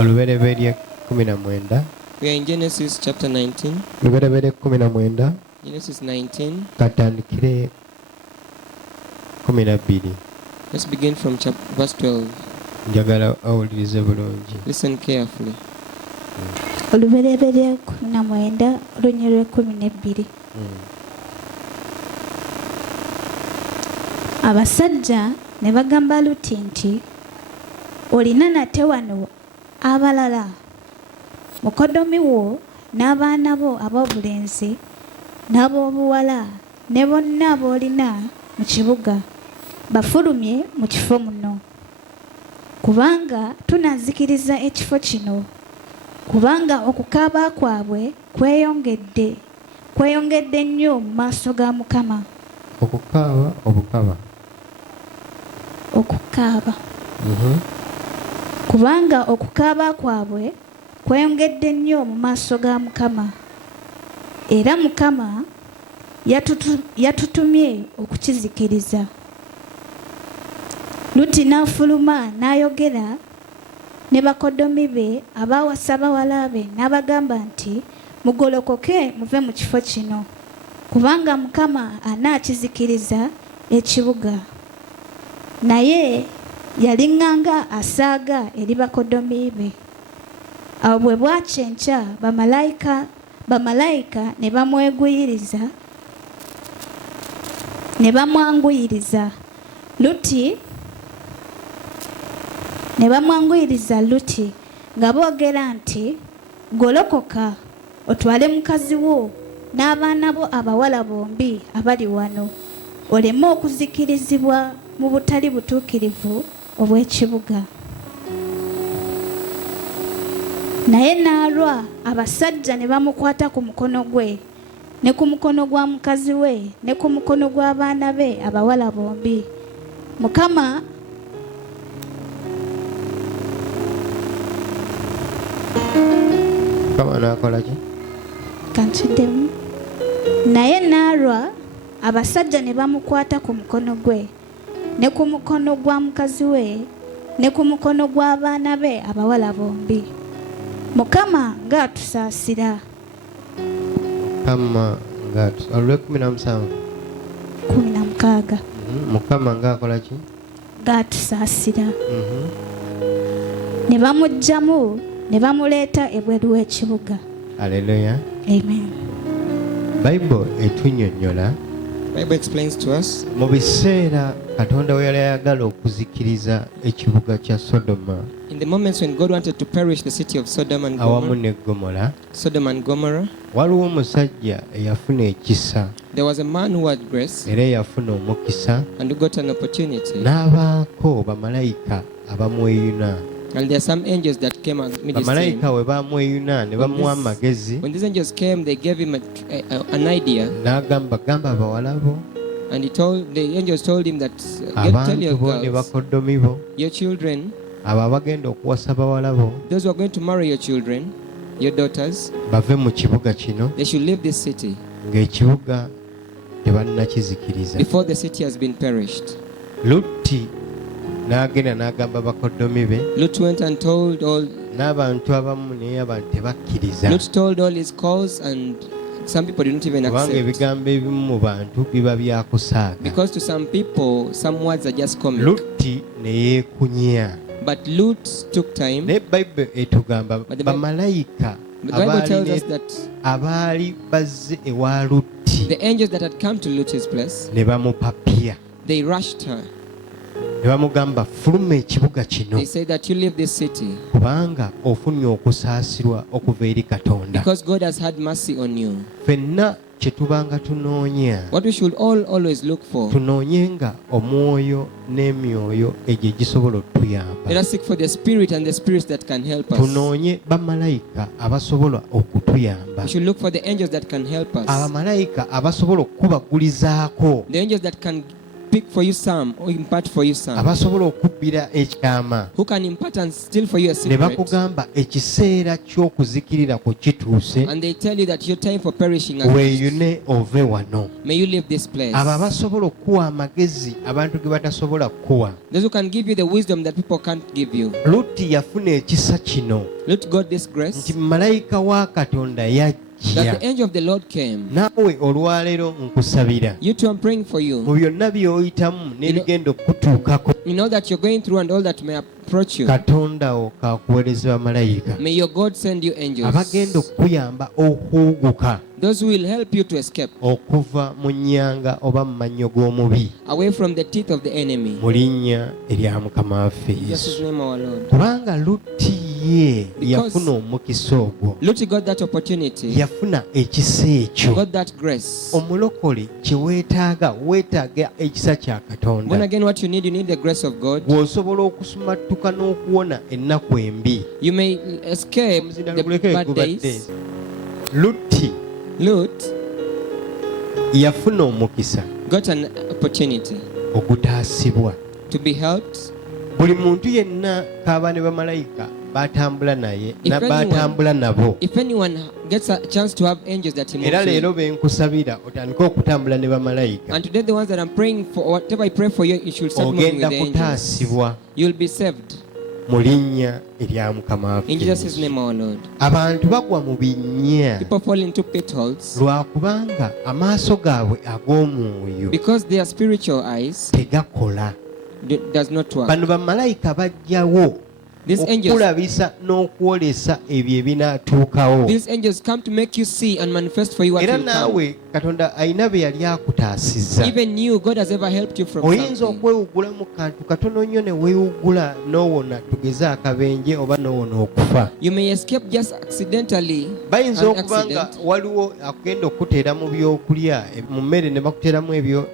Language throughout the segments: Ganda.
olubereberye 19. We are in Genesis chapter 19. Olubereberye 19 Genesis 19. katandikire 12. Let's begin from verse 12. Njagala awulirize bulungi. Listen carefully. Olubereberye 19 olunyirwe 12. Abasajja ne bagamba Luti nti olina nate wano abalala mukodomi wo n'abaana bo ab'obulenzi n'ab'obuwala ne bonna b'olina mu kibuga bafulumye mu kifo muno, kubanga tunazikiriza ekifo kino, kubanga okukaaba kwabwe kweyongedde nnyo mu maaso ga Mukama. Okukaaba obukaba okukaaba kubanga okukaaba kwabwe kweyongedde nnyo mu maaso ga Mukama, era Mukama yatutumye okukizikiriza. Luti n'afuluma n'ayogera ne bakodomi be abaawasa bawala be n'abagamba nti mugolokoke muve mu kifo kino, kubanga Mukama anaakizikiriza ekibuga. Naye yaliŋŋanga asaaga eri bakodomi be. Awo bwe bwakya enkya bamalayika ne bamwanguyiriza Luti nga boogera nti golokoka otwale mukazi wo n'abaana bo abawala bombi abali wano, oleme okuzikirizibwa mu butali butuukirivu obw'ekibuga. Naye n'alwa abasajja ne bamukwata ku mukono gwe ne ku mukono gwa mukazi we ne ku mukono gw'abaana be abawala bombi. Mukama n'akola ki? Kankiddemu. Naye n'alwa abasajja ne bamukwata ku mukono gwe ne ku mukono gwa mukazi we ne ku mukono gw'abaana be abawala bombi. Mukama ng'atusaasira. Olwe 17. Mukama ng'akola ki? Ng'atusaasira. Ne bamuggyamu ne bamuleeta ebweru w'ekibuga. Haleluya. Amen. Bible etunnyonnyola Bible explains to us mu biseera Katonda we yali ayagala okuzikiriza ekibuga kya Sodoma, in the moments when God wanted to perish the city of Sodom and awamu ne Gomora, waliwo omusajja eyafuna ekisa there was a man who had grace era eyafuna omukisa, and who got an opportunity, n'abaako bamalayika abamweyuna. and there are some angels that came and made his Bamalayika we bamweyuna ne bamuwa amagezi. When these angels came, they gave him an idea, n'agamba gamba abawala bo, and the angels told him that tell your abantu bo ne girls, bakodomi bo, your children, abo abagenda okuwasa bawala bo, those who are going to marry your children, your daughters, bave mu kibuga kino they should leave this city ng'ekibuga tebannakizikiriza. before the city has been perished. Lutti n'agenda n'agamba bakodomi be, Lot went and told all. n'abantu abamu naye abantu tebakkiriza, Lot told all his calls, and some people did not even kubanga accept, ebigambo ebimu mu bantu biba byakusaaga. because to some people some words are just comic. Lutti ne yeekunya. But Lot took time. Naye Bible etugamba But the Bible- bamalayika The Bible tells us that abaali bazze ewa Lutti the angels that had come to Lot's place, ne bamupapya they rushed her. ne bamugamba fuluma ekibuga kino They said that you leave this city kubanga ofunye okusaasirwa okuva eri Katonda. because God has had mercy on you. Ffenna kye tubanga tunoonya, What we should always look for, tunoonyenga omwoyo n'emyoyo egyo egisobola let okutuyamba. us seek for the spirit and the spirits that can help us. Tunoonye bamalayika abasobola okutuyamba, We should look for the angels that can help us, abamalayika abasobola okukubagulizaako the angels that can pick for you some or impart for you some, abasobola okubbira ekyama who can impart and steal for you a ne secret, bakugamba ekiseera ky'okuzikirirako kituuse and they tell you that your time for perishing has reached. weeyune ove wano. May you leave this place. abo abasobola okuwa amagezi abantu ge batasobola kukuwa. Those who can give you the wisdom that people can't give you. lutti yafuna ekisa kino Let God this grace, nti malayika wa katonda yajja that the angel of the Lord came. naawe olwaleero nkusabira You too, I'm praying for mu you. byonna by'oyitamu n'ebigenda okutuukako In all that you're going through and all that may approach you, katonda wo kakuweereza bamalayika may your God send you angels, abagenda okukuyamba okuwuguka those who will help you to escape okuva mu nnyanga oba mu mannyo g'omubi away from the teeth of the enemy. mu linnya erya mukama waffe In Jesus' yesu. name, our Lord. kubanga lutti ye Because yafuna omukisa ogwo, Luti got that opportunity, yafuna ekisa ekyo. got that grace. omulokole kye weetaaga ekisa kya Born katonda again, what you need the grace of God. gw'osobola okusumattuka n'okuwona ennaku embi. You may escape Omuzindaalo the guleke bad gubadde. days. lutti Lut yafuna omukisa got an opportunity ogutaasibwa. to be helped. buli muntu yenna kaaba ne bamalayika batambula naye If anyone- batambula nabo. If anyone gets a chance to have angels that he moves era with, leero benkusabira otandike okutambula ne bamalayika, and today the ones that I'm praying for, whatever I pray for you, you should start moving with ogenda the angels. kutaasibwa You'll be saved. mu linnya erya mukama waffe In Jesus' Yesu. name, our Lord. abantu bagwa mu binnya People fall into pit holes lwakubanga amaaso gaabwe ag'omwoyo because their spiritual eyes tegakola. does not work. bano bamalayika bajjawo These angels, okulabisa n'okwolesa ebyo ebinaatuukawo. these angels come to make you see and manifest for you what era will come. naawe katonda alina be yali akutaasizza. Even you, God has ever helped you from oyinza something. okwewugula mu kantu katono nnyo ne weewugula n'owona tugeze akabenje oba n'owona okufa. You may escape just accidentally, bayinza an okuba nga accident. waliwo akugenda okuteera mu byokulya mu mmere ne bakuteeramu ebyo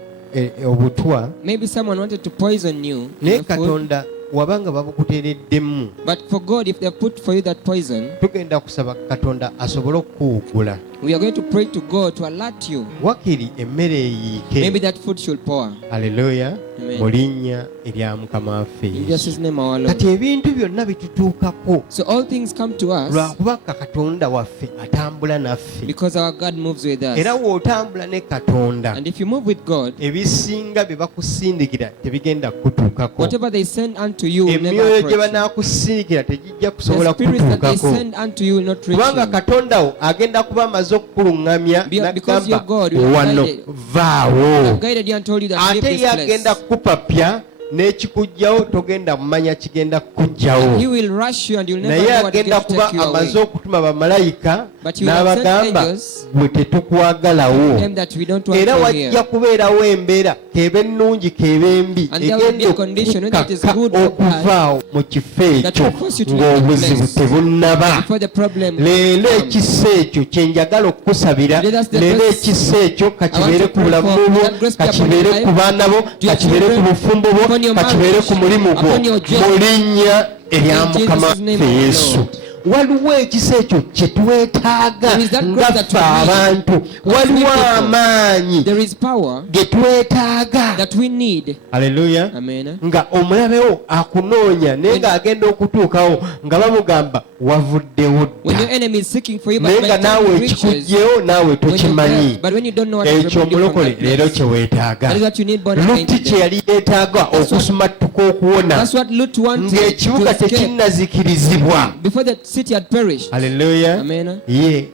obutwa, Maybe someone wanted to poison you in naye the food, katonda wabanga babukuteereddemu, but for God, if they put for you that poison, tugenda kusaba katonda asobole okukuwugula. we are going to pray to God to alert you. wakiri emmere Maybe eyiike. that food should pour. Haleluya. Amen. mu linnya erya mukama waffe In Yesu. Jesus' name, our Lord. kati ebintu byonna bitutuukako So all things come to us lwakubanga katonda waffe atambula naffe, because our God moves with us. era w'otambula ne katonda And if you move with God, ebisinga bye bakusindikira tebigenda kutuukako. whatever they send unto you will never emyoyo gye approach you. banaakusindikira tegijja The kusobola spirits that they kutuukako, send unto you will not reach kubanga you. katonda wo agenda kuba amaze okukuluŋŋamya Because your n'agamba God will wano guide you. vaawo, I've guided you and told you that leave ate this ye agenda place. kukupapya n'ekikujjawo togenda mumanya kigenda kukujjawo. He will rush you and you'll never naye know what is agenda going to kuba take you away. amaze okutuma bamalayika But you have sent n'abagamba angels, gwe tetukwagalawo, them that we don't want era to wajja hear. kubeerawo embeera keba ennungi keba embi And there will be egenda a condition, whether it is okukaka good or bad, okuvaawo mu kifo that ekyo will force you to leave that ng'obuzibu place tebunnaba. before the problem leero comes. ekisa ekyo kye njagala okukusabira. Today that's the leero grace ekisa ekyo kakibeere I want to ku pray bulamu for. bwo, That grace be upon kakibeere your ku baana bo, your kakibeere ku children, bufumbo bwo, upon your kakibeere marriage, ku mulimu gwo upon your job. mu linnya erya In Jesus' mukama name, waffe our Yesu. Lord. waliwo ekisa ekyo kye twetaaga There is that grace that nga ffe we need. abantu, waliwo people. amaanyi There is power ge twetaaga. that we need. Haleluya. Amen. nga omulabewo akunoonya naye ng'agenda okutuukawo nga bamugamba wavuddewo When your dda, enemy is seeking for you, but naye by nga the time naawe he reaches, ekikugjewo naawe when you're tokimanyi. there, but when you don't know what has ekyo removed you from omulokole that leero place, kye weetaaga. that is what you need born again lutti kye today. yali yeetaaga okusumattuka okuwona That's what Lut wanted ng'ekibuga to escape tekinnazikirizibwa. before the city had perished. Haleluya. Amen. ye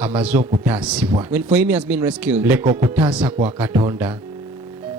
amaze okutaasibwa. When for him he has been rescued. leka okutaasa kwa katonda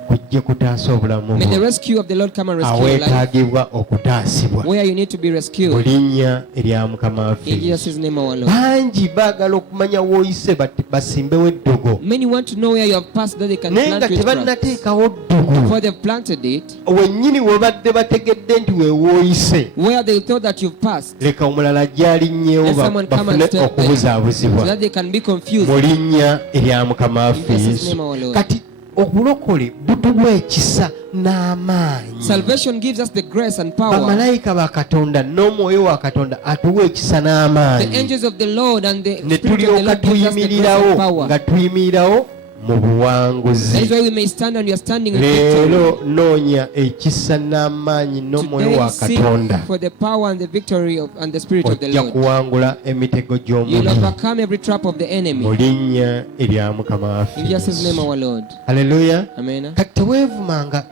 kujje kutaasa obulamu May the bwo. rescue of the Lord come and rescue your life. aweetaagibwa okutaasibwa Where you need to be mu rescued. linnya erya mukama waffe In Yesu. Jesus' name, our Lord. bangi baagala okumanya w'oyise basimbewo eddogo Many want to know where you have passed that they can naye plant nga witchcraft. tebannateekawo ddogo. Before they've planted it, wennyini we badde bategedde nti weewooyise, where they thought that you've passed, leka omulala gyalinnyewo Let someone come and bafune step there, so okubuzaabuzibwa that they can be confused. mu linnya erya mukama waffe In Jesus' Yesu. name, our Lord. kati obulokole butuwa ekisa n'amaanyi. Salvation gives us the grace and power. bamalayika ba katonda n'omwoyo wa katonda atuwa ekisa The n'amaanyi, angels of the Lord and the ne Spirit of the tulyoka Lord gives us the grace and tuyimirirawo power. nga tuyimirirawo mu That is buwanguzi. why we may stand and you are standing in victory. Leero noonya ekisa n'amaanyi n'omwoyo Today wa seek Katonda. for the power and the victory and the spirit of the Ojja Lord. kuwangula emitego You'll gy'omubi overcome every trap of the mu enemy. linnya erya Mukama waffe In Jesus' name, Yesu. our Lord. Haleluya. Amen. Kati teweevumanga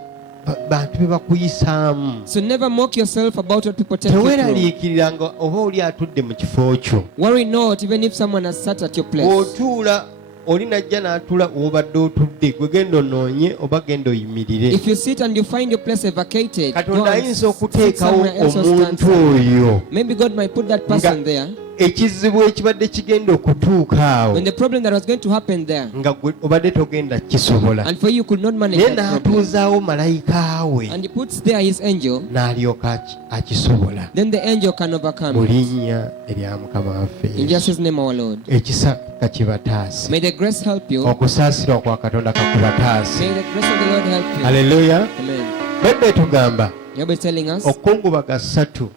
bantu be bakuyisaamu. So never mock yourself about what people take you through. Teweeraliikiriranga oba oli atudde mu kifo kyo. Worry not, even if someone has sat at your place. Bw'otuula oli najja n'atuula w'obadde otudde gwe genda onoonye oba genda oyimirire. If you sit and you find your place vacated, go Katonda and ayinza sit okuteekawo somewhere else or stand omuntu somewhere. oyo Maybe God might put that person there. ekizibu ekibadde kigenda okutuuka awo When the problem that was going to happen there, nga gwe obadde togenda kisobola, and for you could not manage naye that problem, n'atuuzaawo malayika we and he puts there his angel, n'alyoka akisobola. then the angel can overcome Mu it. linnya erya Mukama waffe In Yesu. Jesus' name, our Lord. Ekisa kakibataase. May the grace help you. Okusaasirwa kwa Katonda kakubataase. May the grace of the Lord help you. Haleluya. Amen. Bebe tugamba You'll be telling us okungubaga 3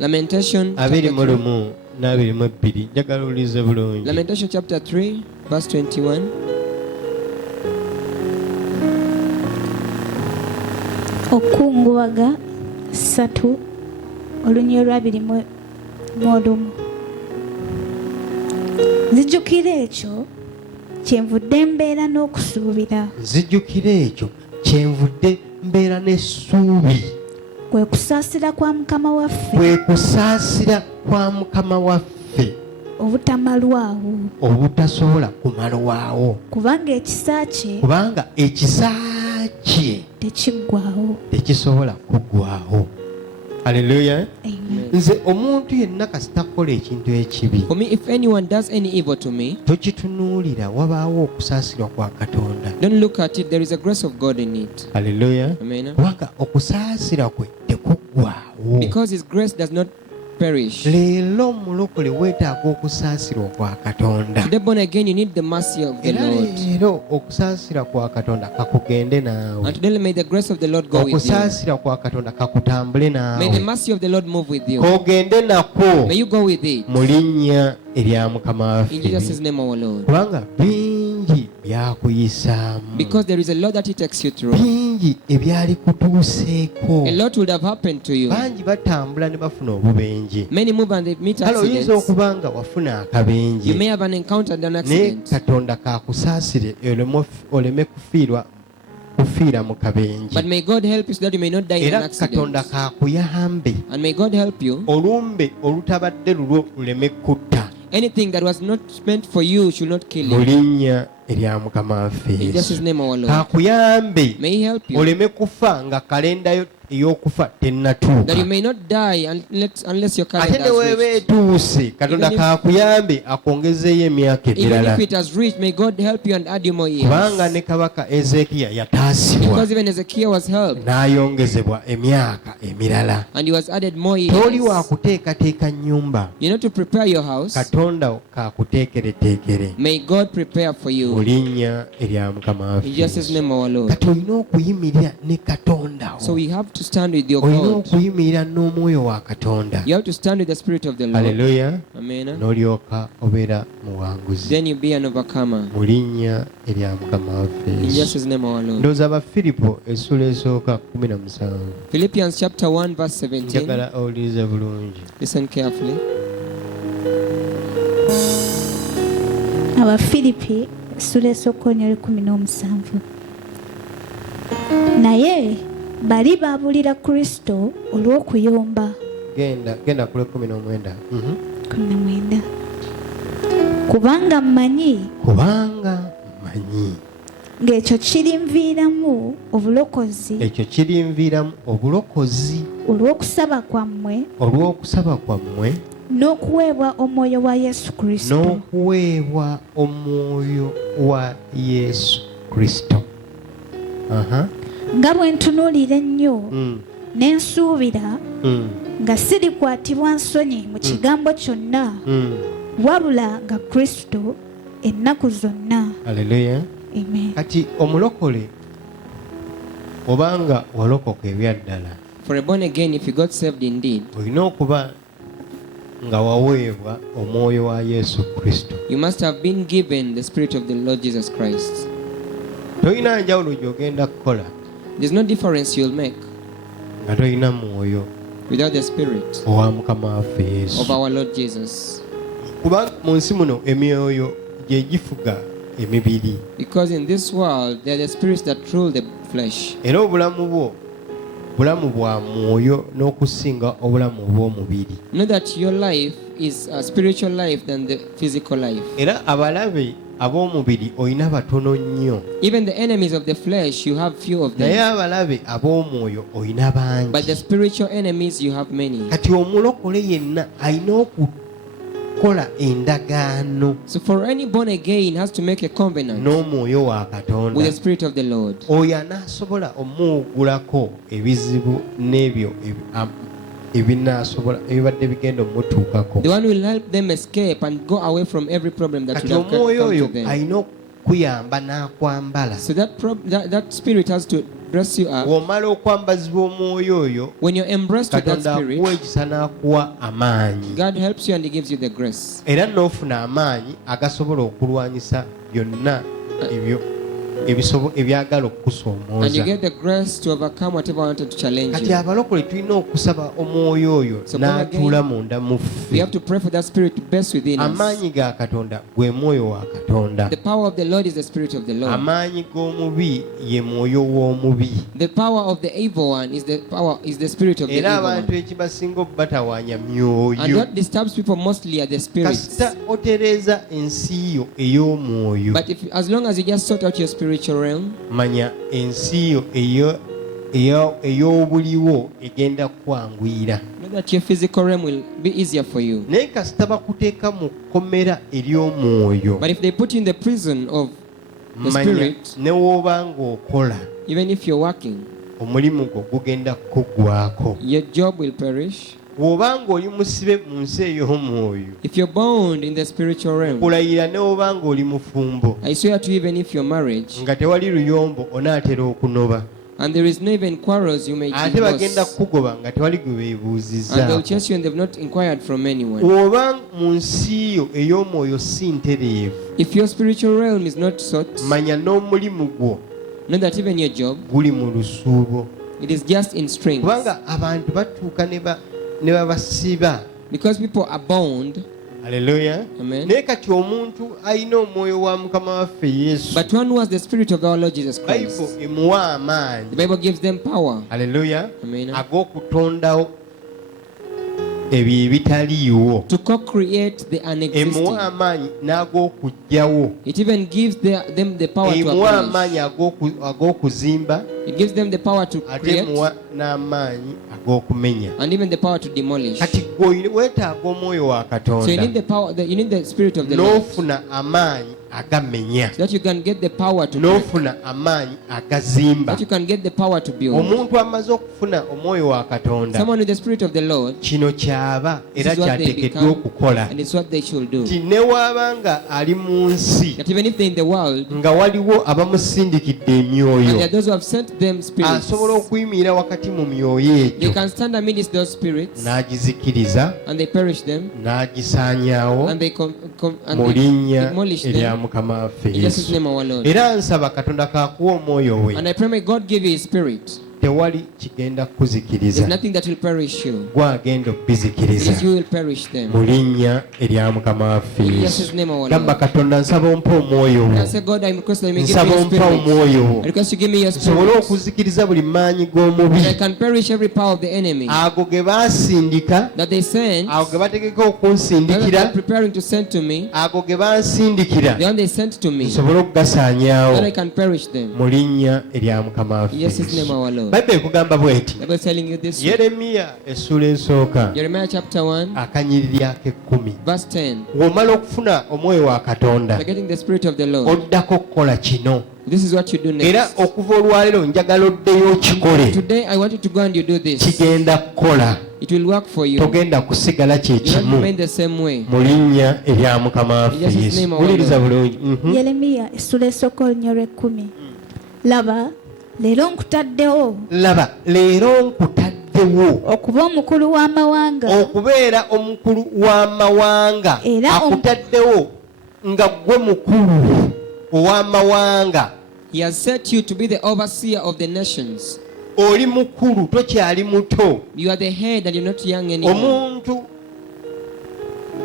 Lamentation chapter 21 3. n'22 njagala ulize bulungi. Lamentation chapter 3, verse 21. Okungubaga 3 olunyiro lwa 21. Nzijukira ekyo kyenvudde mbeera n'okusuubira, Nzijjukira ekyo kyenvudde mbeera n'essuubi, kwe kusaasira kwa Mukama waffe kwe kusaasira kwa Mukama waffe obutamalwawo, obutasobola kumalwawo, kubanga ekisa kye kubanga ekisa kye tekiggwaawo. tekisobola kuggwaawo. Haleluya. Amen. Nze omuntu yenna kasita kukola ekintu ekibi For me, if anyone does any evil to me, tokitunuulira, wabaawo okusaasirwa kwa Katonda. don't look at it. There is a grace of God in it. Haleluya. Amen. Kubanga okusaasira kwe tekuggwaawo. Because his grace does not perish. Leero mulokole weetaaga okusaasirwa kwa Katonda. Today, born again, you need the mercy of the Era Lord. leero okusaasira kwa Katonda kakugende naawe. And today, may the grace of the Lord go with you. Okusaasira kwa Katonda kakutambule May the naawe. mercy of the Lord move with you. Kogende nako May you go with it. mu linnya erya Mukama In Jesus' waffe. name, our Lord. Kubanga bingi byakuyisaamu. Because there is a lot that He takes you through. Bingi ebyali kutuuseeko. A lot would have happened to you. Bangi batambula ne bafuna obubenje. Many move and they meet Kale oyinza accidents. okuba nga wafuna You akabenje. may have an encounter and an Naye accident. Katonda kakusaasire oleme kufiira mu kabenje. But may God help you so that you may not die in an Era Katonda accident. kakuyambe And may God help you. olumbe olutabadde lulwo luleme kutta. Anything that was not meant for you should not kill Mu you. linnya erya Mukama waffe In Jesus' Yesu. name, our Lord. Kakuyambe May He help you. oleme kufa nga kalenda yo ey'okufa That you tennatuuka. may not die unless your Ate calendar ne has weeba reached. etuuse Katonda Even if- kakuyambe akongezeeyo emyaka Even emirala. if it has reached, may God help you and add you more Kubanga years. ne kabaka Ezekiya yataasibwa Because even Ezekiel was helped n'ayongezebwa emyaka emirala. and he was added more Toli wa years. kuteekateeka nnyumba, You know, to prepare your house, Katonda kakuteekereteekere. may God prepare for Mu you. linnya erya Mukama waffe In Jesus' Yesu. name, our Lord. Kati olina okuyimirira ne Katonda wo. So we have to stand with your Olina God. okuyimirira n'omwoyo wa Katonda. You have to stand with the Spirit of the Lord. Haleluya. Amen. N'olyoka obeera muwanguzi. Then you be an overcomer. Mu linnya erya Mukama waffe In Yesu. Jesus' name, our Lord. Ndowooza Abafiripo essula esooka 17. Philippians chapter 1, verse 17. Njagala owulirize bulungi. Listen carefully. Abafiripi essula esooka olunyiro 17. Naye bali baabulira Kristo olw'okuyomba. Genda kule 19. 19. Kubanga mmanyi Kubanga manyi ng'ekyo kirinviiramu obulokozi ekyo kirinviiramu obulokozi olw'okusaba kwammwe olw'okusaba kwammwe n'okuweebwa omwoyo wa Yesu Kristo. n'okuweebwa omwoyo wa Yesu Kristo. Nga bwe ntunuulira ennyo Mm. ne nsuubira Mm. nga sirikwatibwa nsonyi mu kigambo kyonna, Mm. wabula nga Kristo ennaku zonna. Haleluya. Amen. Kati omulokole obanga walokoka ebyaddala For a born again, if you got saved indeed, olina okuba nga waweebwa omwoyo wa Yesu Kristo. you must have been given the Spirit of the Lord Jesus Christ. toyina njawulo gy'ogenda kukola There's no difference you'll make nga toyina mwoyo without the Spirit owa Mukama waffe Yesu. of our Lord Jesus. Kubanga mu nsi muno emyoyo gye gifuga emibiri, Because in this world, there are the spirits that rule the flesh. era obulamu bwo bulamu bwa mwoyo n'okusinga obulamu obw'omubiri. Know that your life is a spiritual life than the physical life. Era abalabe ab'omubiri olina batono nnyo, Even the enemies of the flesh, you have few of naye them. abalabe ab'omwoyo olina But the bangi. spiritual enemies, you have many. Kati omulokole yenna alina okukola endagaano So for any born again has to make a covenant n'omwoyo wa with Katonda. the Spirit of the Lord. Oyo anaasobola omuwugulako ebizibu n'ebyo ebinaasobola ebibadde bigenda omutuukako. The one will help them escape and go away from every problem that Kati would have omwoyo come oyo to them. alina okukuyamba n'akwambala. So that spirit has to dress you up. Bw'omala okwambazibwa omwoyo oyo, When you're embraced with that Katonda spirit, akuwa ekisa n'akuwa amaanyi, God helps you and He gives you the grace. era n'ofuna amaanyi agasobola okulwanyisa byonna ebyo ebyagala And you okukusoomooza. get the grace to overcome whatever wanted to challenge Kati you. abalokole tulina okusaba omwoyo oyo So born again, n'atuula munda mu We ffe. have to pray for that spirit to burst within us. Amaanyi ga Katonda gwe mwoyo wa Katonda. The power of the Lord is the spirit of the Lord. Amaanyi g'omubi ye mwoyo w'omubi. The power of the evil one is the spirit of the Era evil abantu one. ekibasinga obatawaanya And myoyo. what disturbs people mostly are the spirits. Kasita otereeza ensi yo ey'omwoyo, But as long as you just sort out your spiritual realm, manya ensi yo ey'obuliwo egenda kwanguyira. know that your physical realm will be easier for you. Naye kasita bakuteeka mu kkomera ery'omwoyo, But if they put you in the prison of the manya spirit, ne w'oba ng'okola even if you're working, omulimu gwo gugenda kukuggwaako. your job will perish. Bw'oba ng'oli musibe mu nsi ey'omwoyo, If you're bound in the spiritual realm, kulayira ne w'oba ng'oli mufumbo, I swear to you, even if you're married, nga tewali luyombo onaatera okunoba. and there is no even quarrels, you may Ate bagenda divorce. kukugoba nga tewali gwe And they'll beebuuzizzaako. chase you and they've not inquired from anyone. Bw'oba mu nsi yo ey'omwoyo si ntereevu, If your spiritual realm is not sought, manya n'omulimu gwo know that even your job, guli mu lusuubo. it is just in strings. Kubanga abantu batuuka ne babasiba. Because people are bound. Haleluya. Amen. Naye kati omuntu alina omwoyo wa Mukama waffe Yesu, But one who has the spirit of our Lord Jesus Bayibuli Christ, emuwa the amaanyi, Bible gives them power. haleluya, Amen. ag'okutondawo ebyo ebitaliiwo. To co-create the Emuwa unexisting. amaanyi n'ag'okuggyawo. It even gives them the power to Emuwa abolish. amaanyi ag'okuzimba, It gives them the power to ate create emuwa n'amaanyi ag'okumenya. and even the power to demolish. Kati gwe weetaaga omwoyo wa So you need Katonda the power, you need the spirit of the Lord, n'ofuna amaanyi agamenya, so that you can get the power to create, n'ofuna amaanyi agazimba. that you can get the power to build. Omuntu amaze okufuna omwoyo wa Katonda, Someone with the spirit of the Lord, kino kyaba this era is what they kyateekeddwa become, okukola. and it's what they should do. Ti ne waaba nga ali mu nsi That even if they're in the world, nga waliwo abamusindikidde and there are emyoyo, those who have sent them spirits, asobola okuyimirira wakati mu myoyo they egyo can stand amidst those spirits, n'agizikiriza and they perish them, n'agisaanyaawo and they mu linnya demolish erya them Mukama waffe in Jesus' Yesu. name our Lord. Era nsaba Katonda kakuwa omwoyo we, And I pray may God give you His spirit. tewali kigenda There's kukuzikiriza, nothing that will perish you. gwagenda It okubizikiriza is you will perish them. mu linnya erya Mukama waffe In Yesu. Jesus' name our Gamba Lord. Katonda nsaba ompa omwoyo And I wo, say, God, I request that you may give me nsaba your ompa spirit. omwoyo wo, I request you give me your nsobole spirit. okuzikiriza buli maanyi That I g'omubi can perish every power of the enemy. ago ge baasindika, That they sent, ago ge bategeka that they okunsindikira, are preparing to send to me, ago ge bansindikira, the one they sent to me, nsobole okugasaanyaawo that I can perish them. mu linnya erya Mukama waffe In Jesus' name Yesu. our Lord. Bayibuli ekugamba bw'eti, The Bible is telling you this. Yeremiya essula ensooka Jeremiah chapter 1, akanyiriri ak'ekkumi. verse 10. Bw'omala okufuna omwoyo wa Katonda, By getting the spirit of the Lord. oddako okukola kino, This is what you do era next. okuva olwaleero njagala oddeyo okikole. Today I want you to go and you do this. Kigenda kukola, It will work for you. togenda kusigala kye You don't kimu remain the same way. mu linnya erya Mukama waffe In Jesus' Yesu. name, our Wuliriza Lord. bulungi. Yeremiya essula esooka olunnyo lw'ekkumi. Laba leero nkutaddewo Laba leero nkutaddewo okuba omukulu w'amawanga okubeera omukulu w'amawanga, Era akutaddewo nga gwe mukulu ow'amawanga, He has set you to be the overseer of the nations. oli mukulu tokyali muto. You are the head and you're not young anymore. Omuntu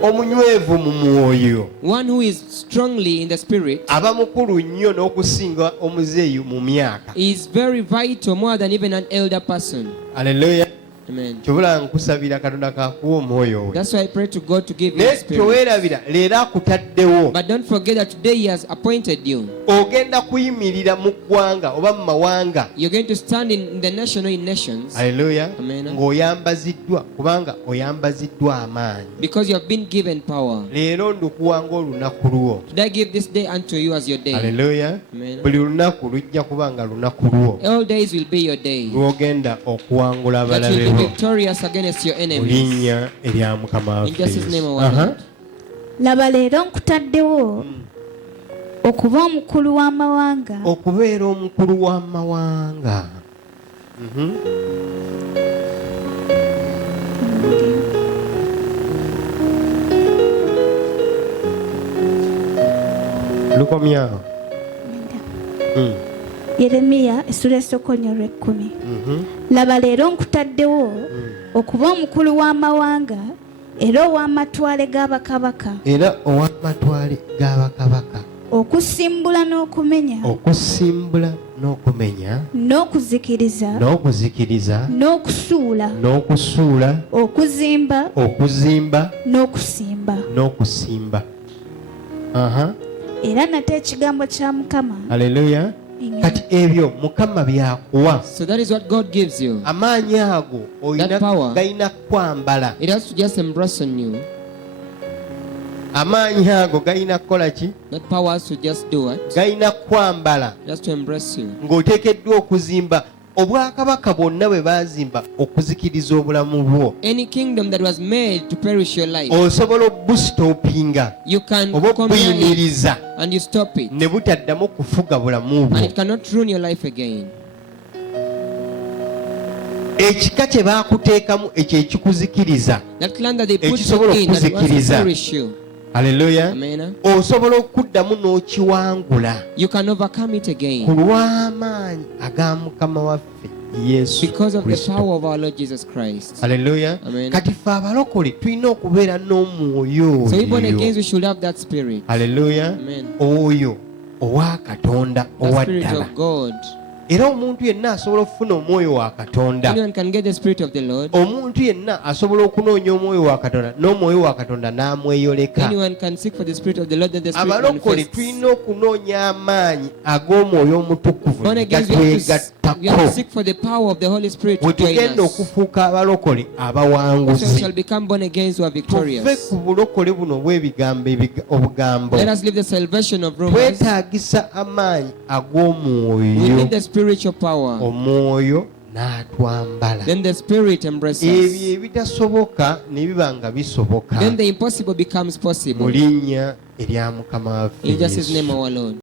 omunywevu mu mwoyo One who is strongly in the spirit aba mukulu nnyo n'okusinga omuzeeyi mu myaka. is very vital, more than even an elder person. Haleluya. Amen. Kyobula nkusabira Katonda kakuwa omwoyo we. That's why I pray to God to give you Naye the spirit. toweerabira leero akutaddewo. But don't forget that today He has appointed you. Ogenda kuyimirira mu ggwanga oba mu mawanga. You're going to stand in the nation or in nations Haleluya. Amen. Ng'oyambaziddwa kubanga oyambaziddwa amaanyi. because you have been given power. Leero ndukuwanga olunaku lwo. Today I give this day unto you as your day. Haleluya. Amen. Buli lunaku lujja kubanga lunaku lwo. All days will be your day. Lw'ogenda okuwangula That abalabe will be bo. victorious against your Mu enemies. linnya erya Mukama In just His name, waffe. our Aha. Lord. laba leero nkutaddewo okuba omukulu w'amawanga Okubeera omukulu w'amawanga. Lukomyawo. yeremiya essula essokonyo olw'ekkumi. laba leero nkutaddewo okuba omukulu w'amawanga era ow'amatwale g'abakabaka, Era ow'amatwale g'abakabaka. okusimbula n'okumenya Okusimbula n'okumenya n'okuzikiriza n'okuzikiriza n'okusuula n'okusuula okuzimba okuzimba n'okusimba. n'okusimba. Aha. era nate ekigambo kya mukama Haleluya. Amen. Kati ebyo Mukama byakuwa. So that is what God gives you. Amaanyi ago That power. galina kwambala. It has to just embrace on you. Amaanyi ago galina kukola ki? That power has to just do it. Galina kwambala. Just to embrace you. Ng'oteekeddwa okuzimba obwakabaka bwonna bwe baazimba okuzikiriza obulamu bwo. Any kingdom that was made to perish your life, Osobola obusitoopinga you can oba come here obuyimiriza and you stop it. ne butaddamu kufuga bulamu bwo. And it cannot ruin your life again. Ekika kye baakuteekamu ekyo ekikuzikiriza. That land that they put you Ekisobola in that wants to okukuzikiriza. perish you. Haleluya. Amen. Osobola okuddamu n'okiwangula You can overcome it ku again lw'amaanyi aga Mukama waffe Yesu because of the Kristo. power of our Lord Jesus Christ. Haleluya. Amen. Kati ffe abalokole tulina okubeera n'omwoyo So we born again, oyo. we should have that spirit. Haleluya. Amen. Oyo owa Katonda The owa spirit ddala. of God. Era omuntu yenna asobola okufuna omwoyo wa Katonda. Anyone can get the spirit of the Lord. Omuntu yenna asobola okunoonya omwoyo wa Katonda n'omwoyo wa Katonda n'amweyoleka. Anyone can seek for the spirit of the Lord, then the spirit Abalokole manifests. tulina okunoonya amaanyi ag'omwoyo omutukuvu Born again, we have to gatwegattako seek for the power of the Holy Spirit bwe to join tugenda us. okufuuka abalokole So we shall abawanguzi. become born again who are Tuve victorious. ku bulokole buno bw'ebigambo obugambo. Let us live the salvation of Romans. Twetaagisa amaanyi We ag'omwoyo. need the spiritual power. Omwoyo n'atwambala. Then the spirit embraces Ebyo us. ebitasoboka ne biba nga bisoboka Then the impossible becomes mu possible. linnya erya Mukama waffe In just His Yesu. name, our Lord.